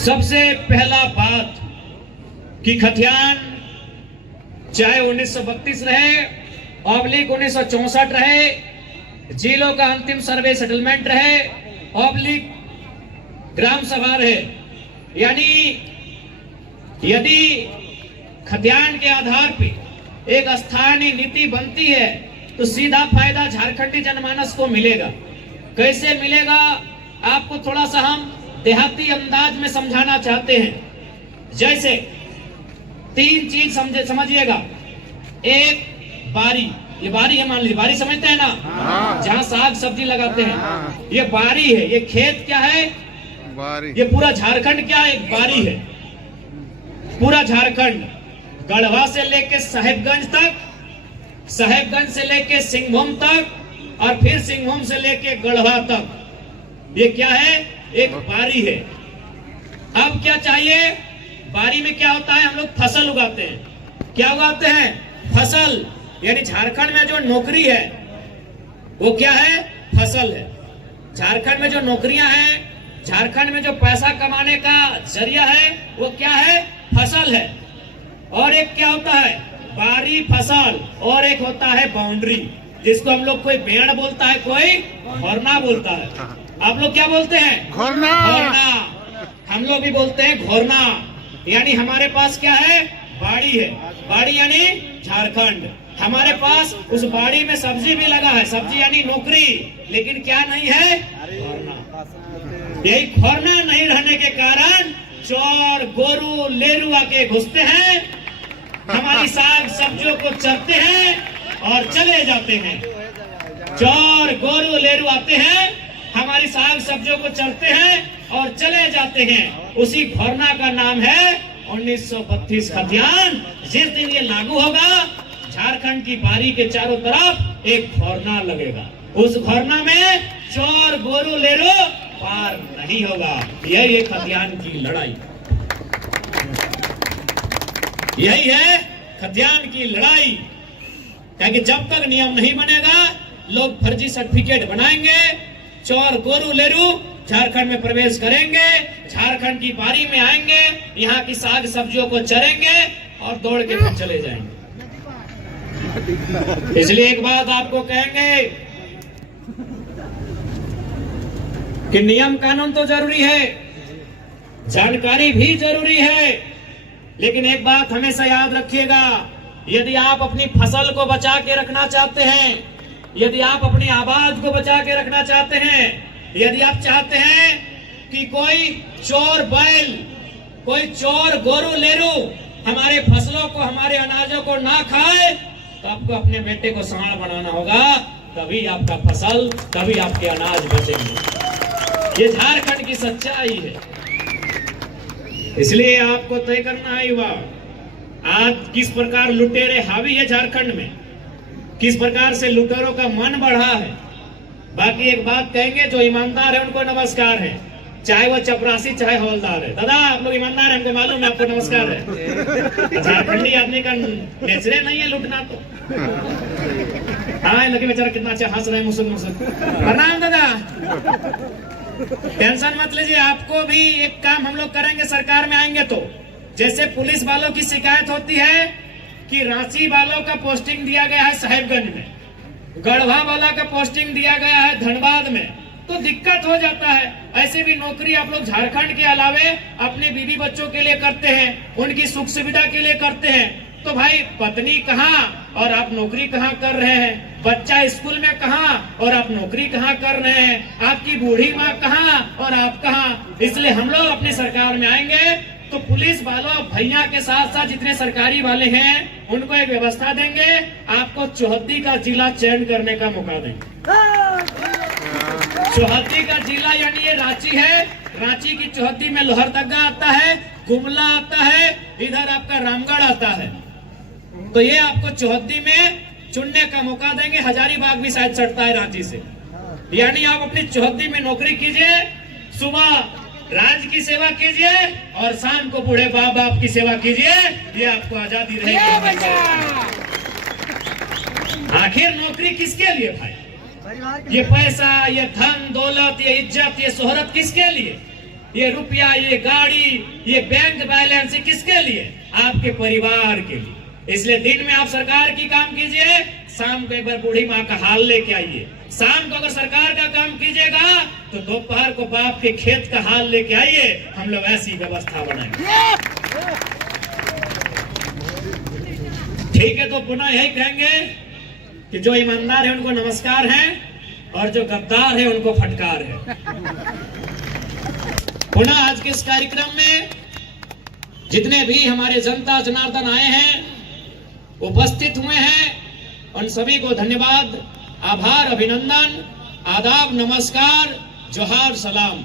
सबसे पहला बात कि खतियान चाहे 1932 रहे ऑब्लिक 1964 रहे, जिलों का अंतिम सर्वे सेटलमेंट रहे ऑब्लिक ग्राम सभा रहे, यानी यदि खतियान के आधार पे एक स्थानीय नीति बनती है तो सीधा फायदा झारखंडी जनमानस को मिलेगा। कैसे मिलेगा आपको थोड़ा सा हम देहाती अंदाज में समझाना चाहते हैं। जैसे तीन चीज समझिएगा। एक बारी, ये बारी है, मान लीजिए बारी समझते हैं ना, जहाँ साग सब्जी लगाते हैं, ये बारी है। ये खेत क्या है? बारी। ये पूरा झारखंड क्या है? एक बारी है। पूरा झारखंड गढ़वा से लेके साहेबगंज तक, साहेबगंज से लेके सिंहभूम तक और फिर सिंहभूम से लेके गढ़वा तक, ये क्या है? एक बारी है। अब क्या चाहिए? बारी में क्या होता है? हम लोग फसल उगाते हैं। क्या उगाते हैं? फसल। यानी झारखंड में जो नौकरी है वो क्या है? फसल है। झारखंड में जो नौकरियां हैं, झारखंड में जो पैसा कमाने का जरिया है वो क्या है? फसल है। और एक क्या होता है? बारी फसल। और एक होता है बाउंड्री, जिसको हम लोग कोई बेड़ बोलता है, कोई घोरना बोलता है। आप लोग क्या बोलते हैं? घोरना। घोरना। हम लोग भी बोलते हैं घोरना। यानी हमारे पास क्या है? बाड़ी है। बाड़ी यानी झारखंड। हमारे पास उस बाड़ी में सब्जी भी लगा है। सब्जी यानी नौकरी, लेकिन क्या नहीं है? घोरना। यही घोरना नहीं रहने के कारण चोर गोरू लेरू आके घुसते हैं, हमारी साग सब्जियों को चरते हैं और चले जाते हैं। चोर गोरू लेरू आते हैं, हमारी साग सब्जियों को चरते हैं और चले जाते हैं। उसी घोरना का नाम है 1932 खतियान। जिस दिन ये लागू होगा, झारखंड की बारी के चारों तरफ एक घोरना लगेगा। उस घोरना में चोर गोरू लेरू पार नहीं होगा। यही है खतियान की लड़ाई। यही है खतियान की लड़ाई। क्योंकि जब तक नियम नहीं बनेगा, लोग फर्जी सर्टिफिकेट बनाएंगे, चोर गोरू लेरू झारखंड में प्रवेश करेंगे, झारखंड की बारी में आएंगे, यहाँ की साग सब्जियों को चरेंगे और दौड़ के फिर चले जाएंगे। इसलिए एक बात आपको कहेंगे कि नियम कानून तो जरूरी है, जानकारी भी जरूरी है, लेकिन एक बात हमेशा याद रखिएगा, यदि आप अपनी फसल को बचा के रखना चाहते हैं, यदि आप अपनी आबाद को बचा के रखना चाहते हैं, यदि आप चाहते हैं कि कोई चोर बैल, कोई चोर गोरू लेरू हमारे फसलों को, हमारे अनाजों को ना खाए, तो आपको अपने बेटे को सांड बनाना होगा। तभी आपका फसल, तभी आपके अनाज बचेंगे। ये झारखंड की सच्चाई है। इसलिए आपको तय करना है युवा, आज किस प्रकार लुटेरे हावी है झारखंड में, किस प्रकार से लुटेरों का मन बढ़ा है। बाकी एक बात कहेंगे, जो ईमानदार है उनको नमस्कार है, चाहे वो चपरासी चाहे हवलदार है। दादा आप लोग ईमानदार है, हमको मालूम है, आपको नमस्कार है। झारखंडी आदमी का नेचरे नहीं है लूटना। तो हाँ लगे बेचारा कितना अच्छा हंस रहे, मुसुक मुसुक। प्रणाम दादा, टेंशन मत लीजिए। आपको भी एक काम हम लोग करेंगे, सरकार में आएंगे तो, जैसे पुलिस वालों की शिकायत होती है कि रांची वालों का पोस्टिंग दिया गया है साहेबगंज में, गढ़वा वाला का पोस्टिंग दिया गया है धनबाद में, तो दिक्कत हो जाता है। ऐसे भी नौकरी आप लोग झारखंड के अलावे अपने बीवी बच्चों के लिए करते हैं, उनकी सुख सुविधा के लिए करते हैं। तो भाई पत्नी कहाँ और आप नौकरी कहाँ कर रहे हैं, बच्चा स्कूल में कहाँ और आप नौकरी कहाँ कर रहे हैं, आपकी बूढ़ी माँ कहाँ और आप कहाँ। इसलिए हम लोग अपनी सरकार में आएंगे तो पुलिस वालों भैया के साथ साथ जितने सरकारी वाले हैं उनको एक व्यवस्था देंगे, आपको चौहद्दी का जिला चयन करने का मौका देंगे। चौहद्दी का जिला यानी ये रांची है, रांची की चौहद्दी में लोहरदगा आता है, गुमला आता है, इधर आपका रामगढ़ आता है। तो ये आपको चौहद्दी में चुनने का मौका देंगे। हजारीबाग भी शायद चढ़ता है रांची से। यानी आप अपनी चौहद्दी में नौकरी कीजिए, सुबह राज्य की सेवा कीजिए और शाम को बूढ़े बाप बाप की सेवा कीजिए। ये आपको आजादी रहेगी। आखिर नौकरी किसके लिए भाई? ये पैसा, ये धन दौलत, ये इज्जत, ये शोहरत किसके लिए? ये रुपया, ये गाड़ी, ये बैंक बैलेंस, ये किसके लिए? आपके परिवार के लिए। इसलिए दिन में आप सरकार की काम कीजिए, शाम को एक बार बूढ़ी माँ का हाल लेके आइए। शाम को अगर सरकार का काम कीजिएगा तो दोपहर को बाप के खेत का हाल लेके आइए। हम लोग ऐसी व्यवस्था बनाएंगे। ठीक है, तो पुनः यही कहेंगे कि जो ईमानदार है उनको नमस्कार है और जो गद्दार है उनको फटकार है। पुनः आज के इस कार्यक्रम में जितने भी हमारे जनता जनार्दन आए हैं, उपस्थित हुए हैं, उन सभी को धन्यवाद, आभार, अभिनंदन, आदाब, नमस्कार, जोहार, सलाम।